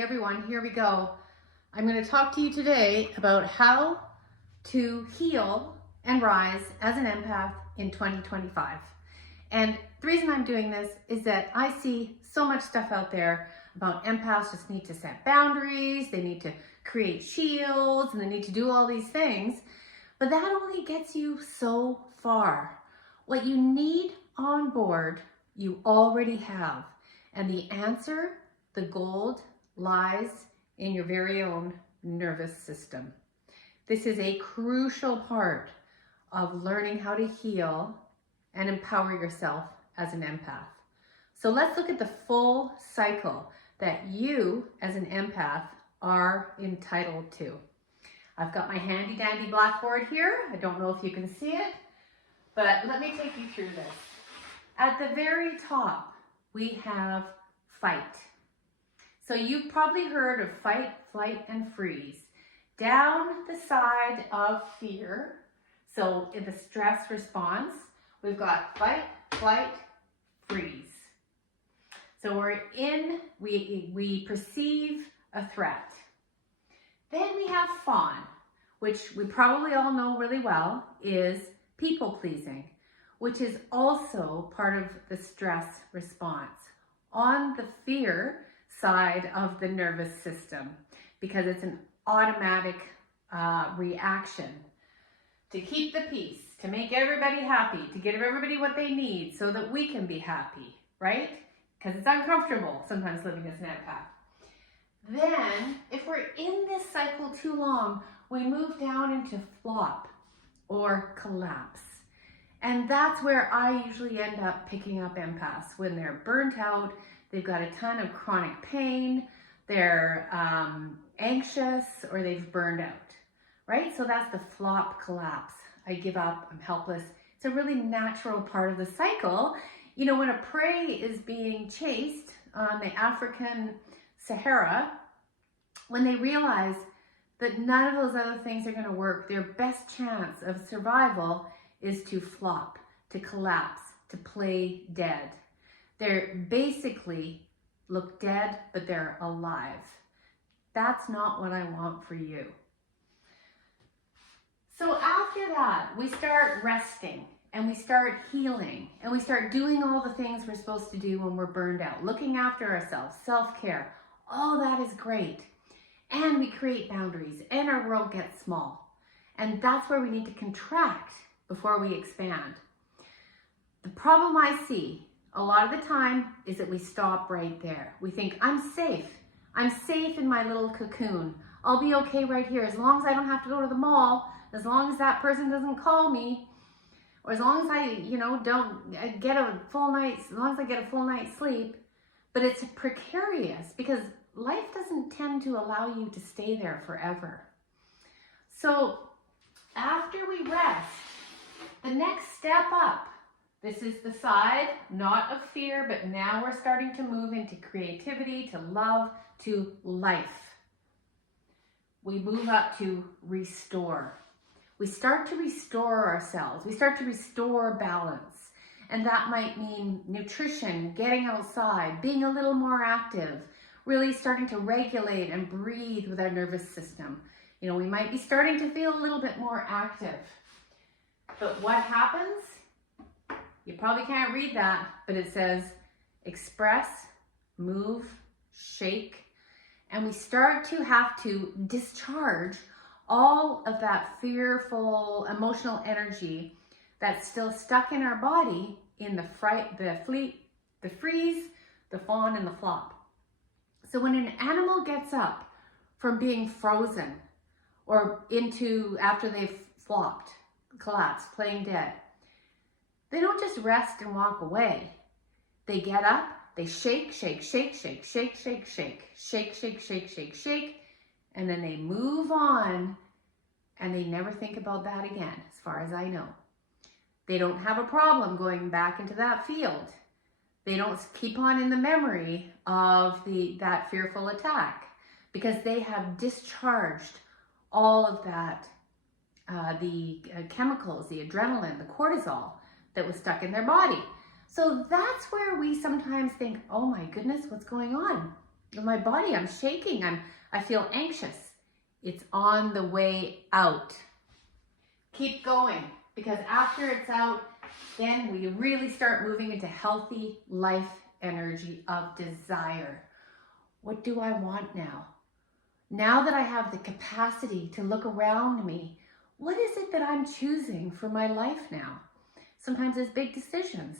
Okay, everyone, here we go. I'm going to talk to you today about how to heal and rise as an empath in 2025. And the reason I'm doing this is that I see so much stuff out there about empaths just need to set boundaries, they need to create shields, and they need to do all these things. But that only gets you so far. What you need on board, you already have. And the answer, the gold, lies in your very own nervous system. This is a crucial part of learning how to heal and empower yourself as an empath. So let's look at the full cycle that you as an empath are entitled to. I've got my handy dandy blackboard here. I don't know if you can see it, but let me take you through this. At the very top, we have fight. So you've probably heard of fight, flight, and freeze. Down the side of fear, so in the stress response, we've got fight, flight, freeze. So we perceive a threat. Then we have fawn, which we probably all know really well is people pleasing, which is also part of the stress response on the fear side of the nervous system, because it's an automatic reaction to keep the peace, to make everybody happy, to give everybody what they need so that we can be happy, right? Because it's uncomfortable sometimes living as an empath. Then, if we're in this cycle too long, we move down into flop or collapse. And that's where I usually end up picking up empaths when they're burnt out, they've got a ton of chronic pain, they're anxious, or they've burned out, right? So that's the flop collapse. I give up, I'm helpless. It's a really natural part of the cycle. You know, when a prey is being chased on the African Sahara, when they realize that none of those other things are going to work, their best chance of survival is to flop, to collapse, to play dead. They're basically look dead, but they're alive. That's not what I want for you. So after that, we start resting and we start healing and we start doing all the things we're supposed to do when we're burned out, looking after ourselves, self-care. All that is great. And we create boundaries and our world gets small. And that's where we need to contract before we expand. The problem I see a lot of the time is that we stop right there. We think, I'm safe. I'm safe in my little cocoon. I'll be okay right here as long as I don't have to go to the mall, as long as that person doesn't call me, or as long as I, don't get a full night's, as long as I get a full night's sleep. But it's precarious because life doesn't tend to allow you to stay there forever. So after we rest, the next step up, this is the side, not of fear, but now we're starting to move into creativity, to love, to life. We move up to restore. We start to restore ourselves. We start to restore balance. And that might mean nutrition, getting outside, being a little more active, really starting to regulate and breathe with our nervous system. You know, we might be starting to feel a little bit more active. But what happens? You probably can't read that, but it says express, move, shake, and we start to have to discharge all of that fearful emotional energy that's still stuck in our body in the fright, the freeze, the fawn, and the flop. So when an animal gets up from being frozen or into after they've flopped, collapsed, playing dead, they don't just rest and walk away. They get up, they shake, shake, shake, shake, shake, shake, shake, shake, shake, shake, shake, shake, and then they move on and they never think about that again, as far as I know. They don't have a problem going back into that field. They don't keep on in the memory of that fearful attack because they have discharged all of that, the chemicals, the adrenaline, the cortisol that was stuck in their body. So that's where we sometimes think, oh my goodness, what's going on? my body, I'm shaking, I feel anxious. It's on the way out. Keep going, because after it's out, then we really start moving into healthy life energy of desire. What do I want now? Now that I have the capacity to look around me, what is it that I'm choosing for my life now? Sometimes there's big decisions.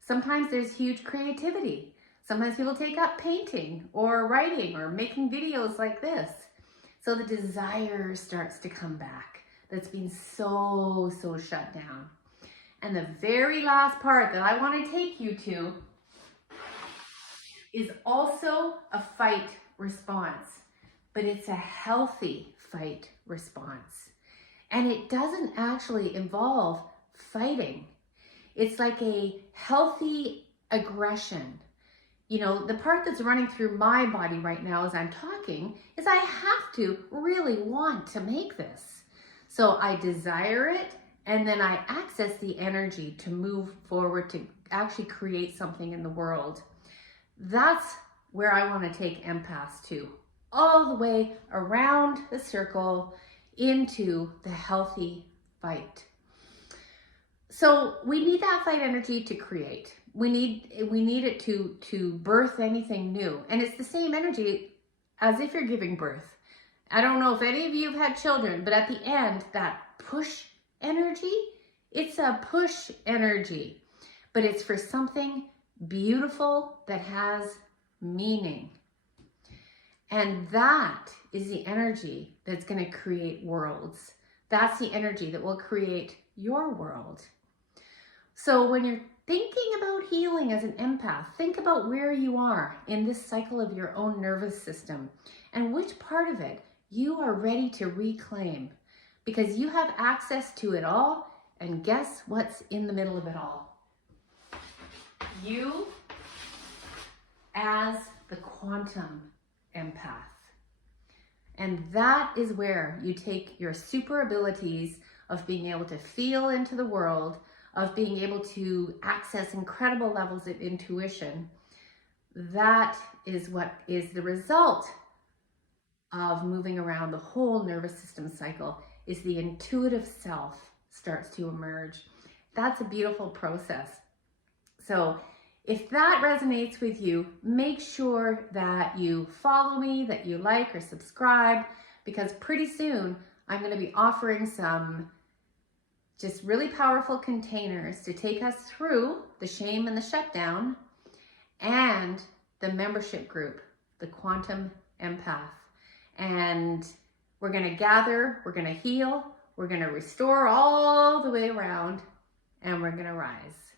Sometimes there's huge creativity. Sometimes people take up painting or writing or making videos like this. So the desire starts to come back. That's been so shut down. And the very last part that I want to take you to is also a fight response, but it's a healthy fight response. And it doesn't actually involve fighting. It's like a healthy aggression. You know, the part that's running through my body right now as I'm talking is I have to really want to make this. So I desire it, and then I access the energy to move forward, to actually create something in the world. That's where I want to take empaths to, all the way around the circle into the healthy fight. So we need that fight energy to create. We need it to birth anything new. And it's the same energy as if you're giving birth. I don't know if any of you have had children, but at the end, that push energy, it's a push energy, but it's for something beautiful that has meaning. And that is the energy that's going to create worlds. That's the energy that will create your world. So when you're thinking about healing as an empath, think about where you are in this cycle of your own nervous system and which part of it you are ready to reclaim, because you have access to it all. And guess what's in the middle of it all? You as the quantum empath. And that is where you take your super abilities of being able to feel into the world, of being able to access incredible levels of intuition. That is what is the result of moving around the whole nervous system cycle, is the intuitive self starts to emerge. That's a beautiful process. So if that resonates with you, make sure that you follow me, that you like or subscribe, because pretty soon I'm going to be offering some just really powerful containers to take us through the shame and the shutdown, and the membership group, the Quantum Empath. And we're going to gather, we're going to heal, we're going to restore all the way around, and we're going to rise.